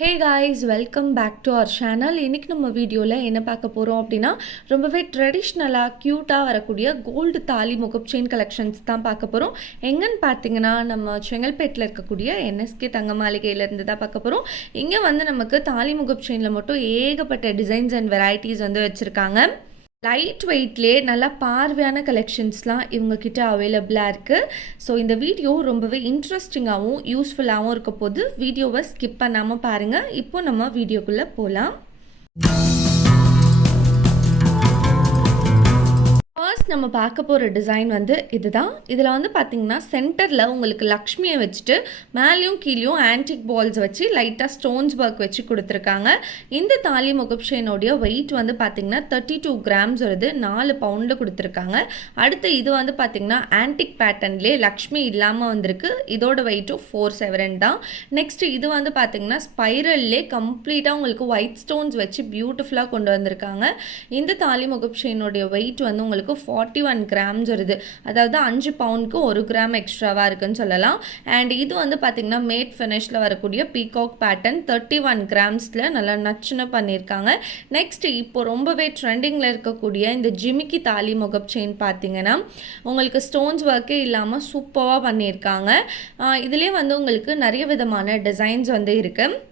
Hey guys, welcome back to our channel. இன்றைக்கி நம்ம வீடியோவில் என்ன பார்க்க போகிறோம் அப்படின்னா, ரொம்பவே ட்ரெடிஷ்னலாக க்யூட்டாக வரக்கூடிய கோல்டு தாலி முகப் செயின் கலெக்ஷன்ஸ் தான் பார்க்க போகிறோம். எங்கன்னு பார்த்தீங்கன்னா, நம்ம செங்கல்பேட்டில் இருக்கக்கூடிய என்எஸ்கே தங்க மாளிகையிலேருந்து தான் பார்க்க போகிறோம். இங்கே வந்து நமக்கு தாலி முகப் செயினில் மட்டும் ஏகப்பட்ட டிசைன்ஸ் அண்ட் வெரைட்டிஸ் வந்து வச்சுருக்காங்க. லைட் வெயிட்லேயே நல்லா பார்வையான கலெக்ஷன்ஸ்லாம் இவங்கக்கிட்ட அவைலபிளாக இருக்குது. ஸோ இந்த வீடியோ ரொம்பவே இன்ட்ரெஸ்டிங்காகவும் யூஸ்ஃபுல்லாகவும் இருக்க போது வீடியோவை ஸ்கிப் பண்ணாமல் பாருங்கள். இப்போ நம்ம வீடியோக்குள்ளே போகலாம். ஃபர்ஸ்ட் நம்ம பார்க்க போகிற டிசைன் வந்து இதுதான். இதில் வந்து பார்த்திங்கன்னா சென்டரில் உங்களுக்கு லக்ஷ்மியை வச்சுட்டு மேலேயும் கீழேயும் ஆன்டிக் பால்ஸ் வச்சு லைட்டாக ஸ்டோன்ஸ் ஒர்க் வச்சு கொடுத்துருக்காங்க. இந்த தாலி முகப் செயினோடைய வெயிட் வந்து பார்த்திங்கன்னா 32 கிராம்ஸ் வருது. 4 பவுண்டில் கொடுத்துருக்காங்க. அடுத்து இது வந்து பார்த்திங்கன்னா ஆன்டிக் பேட்டர்ன்லேயே லக்ஷ்மி இல்லாமல் வந்திருக்கு. இதோட வெயிட்டும் 4 தான். நெக்ஸ்ட்டு இது வந்து பார்த்திங்கன்னா ஸ்பைரல்லே கம்ப்ளீட்டாக உங்களுக்கு ஒயிட் ஸ்டோன்ஸ் வச்சு பியூட்டிஃபுல்லாக கொண்டு வந்திருக்காங்க. இந்த தாலி முகப் செயினோடைய வெயிட் வந்து உங்களுக்கு 41 கிராம்ஸ் வருது. அதாவது 5 பவுண்டுக்கு 1 கிராம் எக்ஸ்ட்ராவாக இருக்குன்னு சொல்லலாம். அண்ட் இது வந்து பார்த்திங்கன்னா மேட் ஃபினிஷில் வரக்கூடிய பீகாக் பேட்டர்ன் 31 கிராம்ஸில் நல்லா நச்சுன்னு பண்ணியிருக்காங்க. நெக்ஸ்ட் இப்போ ரொம்பவே ட்ரெண்டிங்கில் இருக்கக்கூடிய இந்த ஜிமிக்கி தாலி முகப் செயின் பார்த்திங்கன்னா உங்களுக்கு ஸ்டோன்ஸ் ஒர்க்கே இல்லாமல் சூப்பராக பண்ணியிருக்காங்க. இதுலேயே வந்து உங்களுக்கு நிறைய விதமான டிசைன்ஸ் வந்து இருக்குது.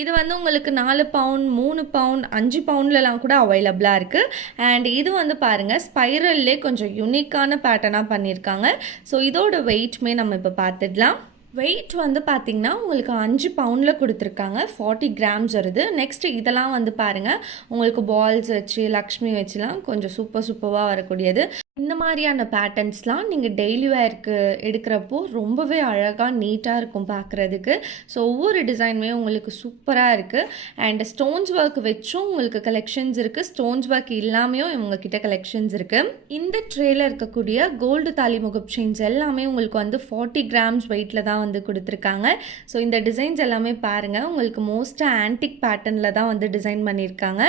இது வந்து உங்களுக்கு 4 பவுண்ட் 3 பவுண்ட் 5 பவுண்ட்லலாம் கூட அவைலபிளாக இருக்குது. அண்ட் இது வந்து பாருங்கள் ஸ்பைரல்லே கொஞ்சம் யூனிக்கான பேட்டர்னாக பண்ணியிருக்காங்க. ஸோ இதோட வெயிட்மே நம்ம இப்போ பார்த்துடலாம். வெயிட் வந்து பார்த்திங்கன்னா உங்களுக்கு 5 பவுண்டில் கொடுத்துருக்காங்க. 40 கிராம்ஸ் வருது. நெக்ஸ்ட்டு இதெல்லாம் வந்து பாருங்கள் உங்களுக்கு பால்ஸ் வச்சு லக்ஷ்மி வச்சுலாம் கொஞ்சம் சூப்பராக வரக்கூடியது. இந்த மாதிரியான பேட்டர்ன்ஸ்லாம் நீங்கள் டெய்லி வேர்க்கு எடுக்கிறப்போ ரொம்பவே அழகாக நீட்டாக இருக்கும் பார்க்குறதுக்கு. ஸோ ஒவ்வொரு டிசைனுமே உங்களுக்கு சூப்பராக இருக்குது. அண்ட் ஸ்டோன்ஸ் ஒர்க் வச்சும் உங்களுக்கு கலெக்ஷன்ஸ் இருக்குது. ஸ்டோன்ஸ் ஒர்க் இல்லாமையும் இவங்கக்கிட்ட கலெக்ஷன்ஸ் இருக்குது. இந்த ட்ரேயில் இருக்கக்கூடிய கோல்டு தாலி முகப் செயின்ஸ் எல்லாமே உங்களுக்கு வந்து 40 கிராம்ஸ் வெயிட்டில் தான் வந்து கொடுத்துருக்காங்க. ஸோ இந்த டிசைன்ஸ் எல்லாமே பாருங்கள் உங்களுக்கு மோஸ்ட்டாக ஆன்டிக் பேட்டர்னில் தான் வந்து டிசைன் பண்ணியிருக்காங்க.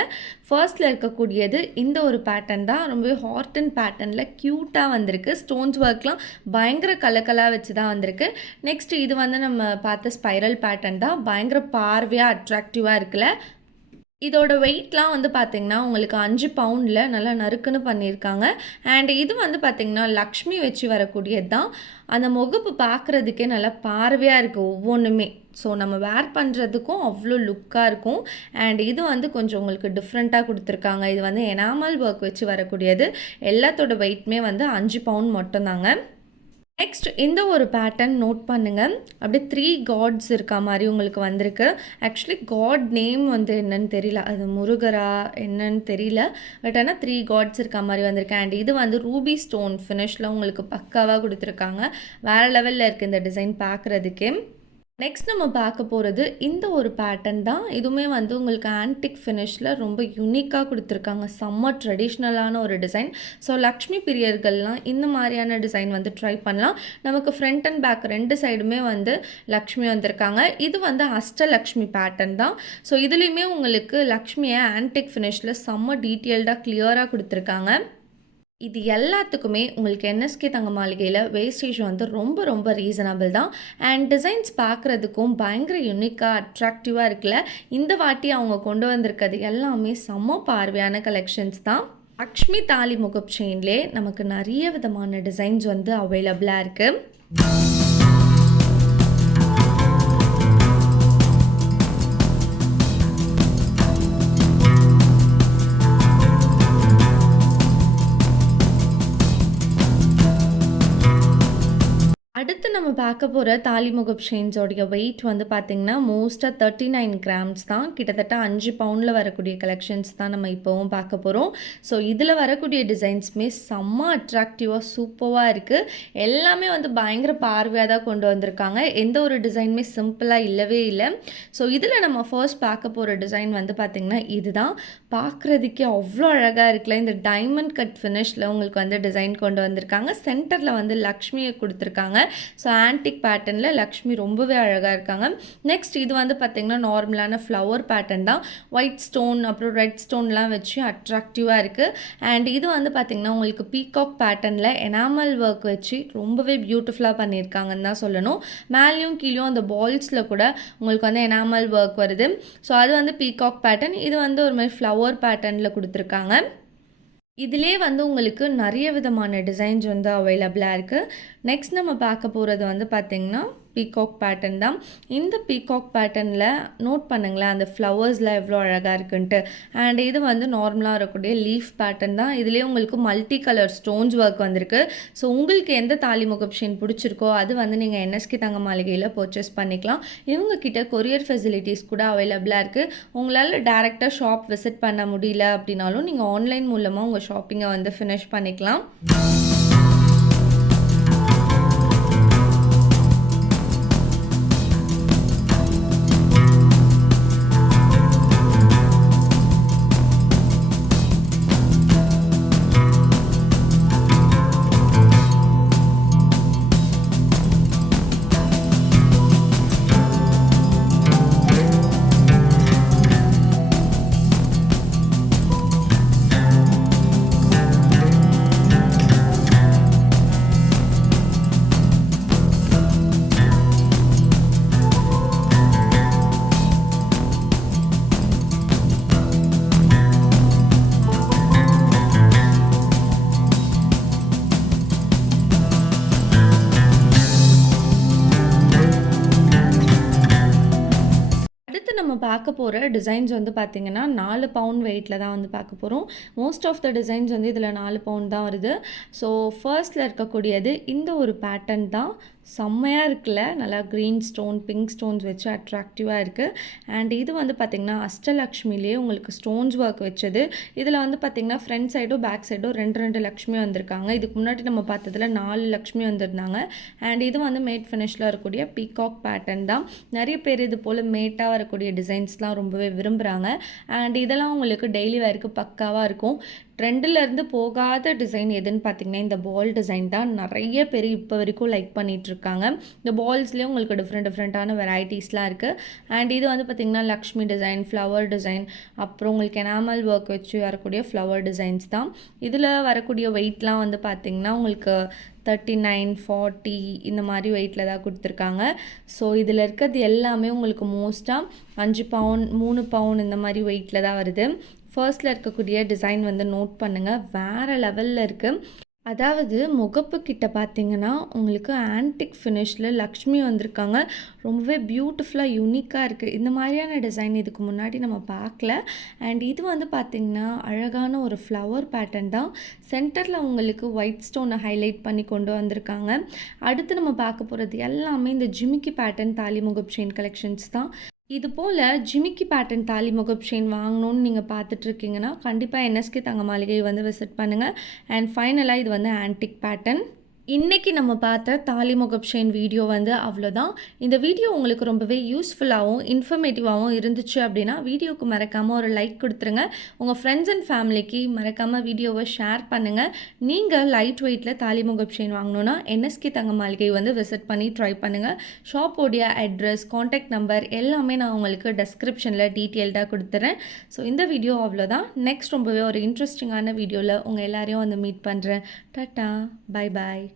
ஃபர்ஸ்ட்டில் இருக்கக்கூடியது இந்த ஒரு பேட்டர்ன் தான். ரொம்பவே ஹார்ட் அண்ட் பேட்டர்னில் க்யூட்டாக வந்திருக்கு. ஸ்டோன்ஸ் ஒர்க்லாம் பயங்கர கலக்கலாக வச்சு தான் வந்திருக்கு. நெக்ஸ்ட் இது வந்து நம்ம பார்த்த ஸ்பைரல் பேட்டர்ன் தான். பயங்கர பார்வையாக அட்ராக்டிவாக இருக்குல்ல. இதோட வெயிட்லாம் வந்து பார்த்திங்கன்னா உங்களுக்கு 5 பவுண்டில் நல்லா நறுக்குன்னு பண்ணியிருக்காங்க. அண்ட் இது வந்து பார்த்திங்கன்னா லக்ஷ்மி வச்சு வரக்கூடியது தான். அந்த முகப்பு பார்க்குறதுக்கே நல்லா பார்வையாக இருக்குது ஒவ்வொன்றுமே. ஸோ நம்ம வேர் பண்ணுறதுக்கும் அவ்வளோ லுக்காக இருக்கும். அண்ட் இது வந்து கொஞ்சம் உங்களுக்கு டிஃப்ரெண்ட்டாக கொடுத்துருக்காங்க. இது வந்து எனாமல் ஒர்க் வச்சு வரக்கூடியது. எல்லாத்தோட வெயிட்மே வந்து 5 பவுண்ட் மட்டும்தாங்க. நெக்ஸ்ட் இந்த ஒரு பேட்டர்ன் நோட் பண்ணுங்கள். அப்படியே 3 காட்ஸ் இருக்க மாதிரி உங்களுக்கு வந்திருக்கு. ஆக்சுவலி காட் நேம் வந்து என்னன்னு தெரியல, அது முருகரா என்னன்னு தெரியல. பட் ஆனால் 3 காட்ஸ் இருக்க மாதிரி வந்திருக்கு. அண்ட் இது வந்து ரூபி ஸ்டோன் ஃபினிஷில் உங்களுக்கு பக்காவாக கொடுத்துருக்காங்க. வேறு லெவலில் இருக்குது இந்த டிசைன் பார்க்குறதுக்கே. நெக்ஸ்ட் நம்ம பார்க்க போகிறது இந்த ஒரு பேட்டர்ன் தான். இதுவுமே வந்து உங்களுக்கு ஆன்டிக் ஃபினிஷில் ரொம்ப யூனிக்காக கொடுத்துருக்காங்க. செம்ம ட்ரெடிஷ்னலான ஒரு டிசைன். ஸோ லக்ஷ்மி பிரியர்கள்லாம் இந்த மாதிரியான டிசைன் வந்து ட்ரை பண்ணலாம். நமக்கு ஃப்ரண்ட் அண்ட் பேக் 2 சைடுமே வந்து லக்ஷ்மி வந்திருக்காங்க. இது வந்து அஷ்டலக்ஷ்மி பேட்டர்ன் தான். ஸோ இதுலேயுமே உங்களுக்கு லக்ஷ்மியை ஆன்டிக் ஃபினிஷில் செம்ம டீட்டெயில்டாக கிளியராக கொடுத்துருக்காங்க. இது எல்லாத்துக்குமே உங்களுக்கு என்எஸ்கே தங்க மாளிகையில் வேஸ்டேஜ் வந்து ரொம்ப ரீசனபிள் தான். அண்ட் டிசைன்ஸ் பார்க்குறதுக்கும் பயங்கர யூனிக்காக அட்ராக்டிவாக இருக்குல்ல. இந்த வாட்டி அவங்க கொண்டு வந்திருக்கிறது எல்லாமே செம்ம பார்வையான கலெக்ஷன்ஸ் தான். லக்ஷ்மி தாலி முகப் செயின்லே நமக்கு நிறைய விதமான டிசைன்ஸ் வந்து அவைலபிளாக இருக்குது. அடுத்து நம்ம பார்க்க போகிற தாலி முகப் செயின்ஸோடைய வெயிட் வந்து பார்த்திங்கன்னா மோஸ்ட்டாக 39 கிராம்ஸ் தான். கிட்டத்தட்ட 5 பவுண்டில் வரக்கூடிய கலெக்ஷன்ஸ் தான் நம்ம இப்போவும் பார்க்க போகிறோம். ஸோ இதில் வரக்கூடிய டிசைன்ஸுமே செம்ம அட்ராக்டிவாக சூப்பராக இருக்குது. எல்லாமே வந்து பயங்கர பார்வையாக தான் கொண்டு வந்திருக்காங்க. எந்த ஒரு டிசைனுமே சிம்பிளாக இல்லவே இல்லை. ஸோ இதில் நம்ம ஃபர்ஸ்ட் பார்க்க போகிற டிசைன் வந்து பார்த்திங்கன்னா இதுதான். பார்க்குறதுக்கே அவ்வளோ அழகாக இருக்குல்ல. இந்த டைமண்ட் கட் ஃபினிஷில் உங்களுக்கு வந்து டிசைன் கொண்டு வந்திருக்காங்க. சென்டரில் வந்து லக்ஷ்மியை கொடுத்துருக்காங்க. ஸோ ஆன்டிக் பேட்டர்னில் லக்ஷ்மி ரொம்பவே அழகாக இருக்காங்க. நெக்ஸ்ட் இது வந்து பார்த்திங்கன்னா நார்மலான ஃப்ளவர் பேட்டர்ன் தான். ஒயிட் ஸ்டோன் அப்புறம் ரெட் ஸ்டோன்லாம் வச்சு அட்ராக்டிவாக இருக்குது. அண்ட் இது வந்து பார்த்திங்கன்னா உங்களுக்கு பீகாக் பேட்டர்னில் எனாமல் ஒர்க் வச்சு ரொம்பவே பியூட்டிஃபுல்லாக பண்ணியிருக்காங்கன்னு தான் சொல்லணும். மேலேயும் கீழேயும் அந்த பால்ஸில் கூட உங்களுக்கு வந்து எனாமல் ஒர்க் வருது. ஸோ அது வந்து பீகாக் பேட்டர்ன். இது வந்து ஒரு மாதிரி ஃப்ளவர் பேட்டர்னில் கொடுத்துருக்காங்க. இதிலே வந்து உங்களுக்கு நிறைய விதமான டிசைன்ஸ் வந்து அவைலபிளாக இருக்குது. நெக்ஸ்ட் நம்ம பார்க்க போகிறது வந்து பார்த்திங்கன்னா பீகாக் பேட்டர்ன் தான். இந்த பீகாக் பேட்டர்னில் நோட் பண்ணுங்களேன் அந்த ஃப்ளவர்ஸ்லாம் எவ்வளோ அழகாக இருக்குன்ட்டு. அண்ட் இது வந்து நார்மலாக இருக்கக்கூடிய லீஃப் பேட்டர்ன் தான். இதுலேயே உங்களுக்கு மல்டி கலர் ஸ்டோன்ஸ் ஒர்க் வந்திருக்கு. ஸோ உங்களுக்கு எந்த தாலி முகப் செயின் பிடிச்சிருக்கோ அது வந்து நீங்கள் என்எஸ்கே தங்க மாளிகையில் பர்ச்சேஸ் பண்ணிக்கலாம். இவங்கக்கிட்ட கொரியர் ஃபெசிலிட்டிஸ் கூட அவைலபிளாக இருக்குது. உங்களால் டேரெக்டாக ஷாப் விசிட் பண்ண முடியல அப்படின்னாலும் நீங்கள் ஆன்லைன் மூலமாக உங்கள் ஷாப்பிங்கை வந்து ஃபினிஷ் பண்ணிக்கலாம். நம்ம பார்க்க போகிற டிசைன்ஸ் வந்து பார்த்திங்கன்னா 4 பவுண்ட் வெயிட்டில் தான் வந்து பார்க்க போகிறோம். மோஸ்ட் ஆஃப் த டிசைன்ஸ் வந்து இதில் 4 பவுண்ட் தான் வருது. ஸோ ஃபர்ஸ்ட்டில் இருக்கக்கூடியது இந்த ஒரு பேட்டர்ன் தான். செம்மையாக இருக்குல்ல, நல்லா க்ரீன் ஸ்டோன் பிங்க் ஸ்டோன்ஸ் வச்சு அட்ராக்டிவாக இருக்குது. அண்ட் இது வந்து பார்த்திங்கன்னா அஷ்டலக்ஷ்மிலேயே உங்களுக்கு ஸ்டோன்ஸ் ஒர்க் வச்சது. இதில் வந்து பார்த்திங்கன்னா ஃப்ரண்ட் சைடும் பேக் சைடும் 2 லக்ஷ்மி வந்திருக்காங்க. இதுக்கு முன்னாடி நம்ம பார்த்ததில் 4 லக்ஷ்மி வந்திருந்தாங்க. அண்ட் இது வந்து மேட் ஃபினிஷில் இருக்கக்கூடிய பீகாக் பேட்டர்ன் தான். நிறைய பேர் இது போல் மேட்டாக வரக்கூடிய டிசைன்ஸ்லாம் ரொம்பவே விரும்புகிறாங்க. அண்ட் இதெல்லாம் உங்களுக்கு டெய்லி வேருக்கு பக்காவாக இருக்கும். ட்ரெண்டிலேருந்து போகாத டிசைன் எதுன்னு பார்த்திங்கன்னா இந்த பால் டிசைன் தான். நிறைய பேர் இப்போ வரைக்கும் லைக் பண்ணிகிட்ருக்காங்க. இந்த பால்ஸ்லேயே உங்களுக்கு டிஃப்ரெண்ட்டான வெரைட்டிஸ்லாம் இருக்குது. அண்ட் இது வந்து பார்த்திங்கன்னா லக்ஷ்மி டிசைன், ஃப்ளவர் டிசைன், அப்புறம் உங்களுக்கு எனாமல் ஒர்க் வச்சு வரக்கூடிய ஃப்ளவர் டிசைன்ஸ் தான். இதில் வரக்கூடிய வெயிட்லாம் வந்து பார்த்திங்கன்னா உங்களுக்கு 39, 40 இந்த மாதிரி வெயிட்டில் தான் கொடுத்துருக்காங்க. ஸோ இதில் இருக்கிறது எல்லாமே உங்களுக்கு மோஸ்ட்டாக 5 பவுண்ட் 3 பவுண்ட் இந்த மாதிரி வெயிட்டில் தான் வருது. ஃபர்ஸ்ட்டில் இருக்கக்கூடிய டிசைன் வந்து நோட் பண்ணுங்கள், வேறு லெவலில் இருக்குது. அதாவது முகப்பு கிட்ட பார்த்தீங்கன்னா உங்களுக்கு ஆன்டிக் ஃபினிஷில் லக்ஷ்மி வந்திருக்காங்க. ரொம்பவே பியூட்டிஃபுல்லாக யூனிக்காக இருக்குது. இந்த மாதிரியான டிசைன் இதுக்கு முன்னாடி நம்ம பார்க்கல. அண்ட் இது வந்து பார்த்திங்கன்னா அழகான ஒரு ஃப்ளவர் பேட்டர்ன் தான். சென்டரில் உங்களுக்கு ஒயிட் ஸ்டோனை ஹைலைட் பண்ணி கொண்டு வந்திருக்காங்க. அடுத்து நம்ம பார்க்க போகிறது எல்லாமே இந்த ஜிமிக்கி பேட்டர்ன் தாலி முகப் செயின் கலெக்ஷன்ஸ் தான். இது போல் ஜிமிக்கி பேட்டர்ன் தாலி முகப் செயின் வாங்கணும்னு நீங்கள் பார்த்துட்ருக்கீங்கன்னா கண்டிப்பாக என்எஸ்கே தங்க மாளிகை வந்து விசிட் பண்ணுங்கள். அண்ட் ஃபைனலாக இது வந்து ஆன்டிக் பேட்டர்ன். இன்றைக்கி நம்ம பார்த்த தாலி முகப் செயின் வீடியோ வந்து அவ்வளோதான். இந்த வீடியோ உங்களுக்கு ரொம்பவே யூஸ்ஃபுல்லாகவும் இன்ஃபர்மேட்டிவாகவும் இருந்துச்சு அப்படின்னா வீடியோவுக்கு மறக்காமல் ஒரு லைக் கொடுத்துருங்க. உங்கள் ஃப்ரெண்ட்ஸ் அண்ட் ஃபேமிலிக்கு மறக்காமல் வீடியோவை ஷேர் பண்ணுங்கள். நீங்கள் லைட் வெயிட்டில் தாலி முகப் செயின் வாங்கணுன்னா என்எஸ்கே தங்க மாளிகை வந்து விசிட் பண்ணி ட்ரை பண்ணுங்கள். ஷாப்போடைய அட்ரஸ், காண்டாக்ட் நம்பர் எல்லாமே நான் உங்களுக்கு டெஸ்கிரிப்ஷனில் டீட்டெயில்டாக கொடுத்துறேன். ஸோ இந்த வீடியோ அவ்வளோதான். நெக்ஸ்ட் ரொம்பவே ஒரு இன்ட்ரெஸ்டிங்கான வீடியோவில் உங்கள் எல்லாரையும் வந்து மீட் பண்ணுறேன். Tata, bye bye.